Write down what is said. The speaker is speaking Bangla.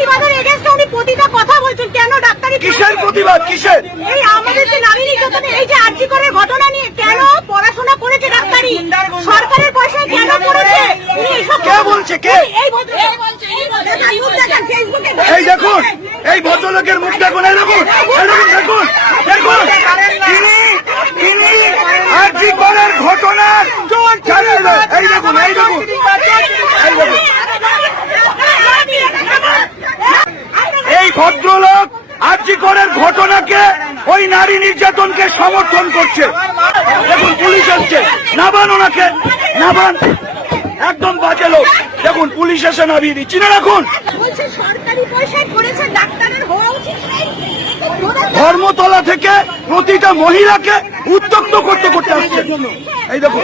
প্রতিবাদের এগেইনস্টে উনি প্রতিটা কথা বলছেন। কেন ডাক্তারি কিসের প্রতিবাদ? কিসের? এই আমাদের যে নারী নির্যাতন, এই যে আরজি করের ঘটনা নিয়ে কেন পড়াশোনা করেছে ডাক্তারি, সরকারের পয়সায় কেন করেছে? কে বলছে? কে? এই দেখুন, এই ভদ্রলোকের মুখ দেখুন, এই দেখুন, দেখুন দেখুন, তিনি আরজি করের ঘটনার এই দেখুন, এই দেখুন, এই দেখুন, এই ভদ্রলোক আরজি করের ঘটনাকে, ওই নারী নির্যাতনকে সমর্থন করছে। দেখুন পুলিশ আসছে, নাবান ওনাকে, নাবান, একদম বাজে লোক। দেখুন পুলিশ এসে নামিয়ে দিচ্ছি না। রাখুন, ধর্মতলা থেকে প্রতিটা মহিলাকে উত্তক্ত করতে আসছে। এই দেখুন।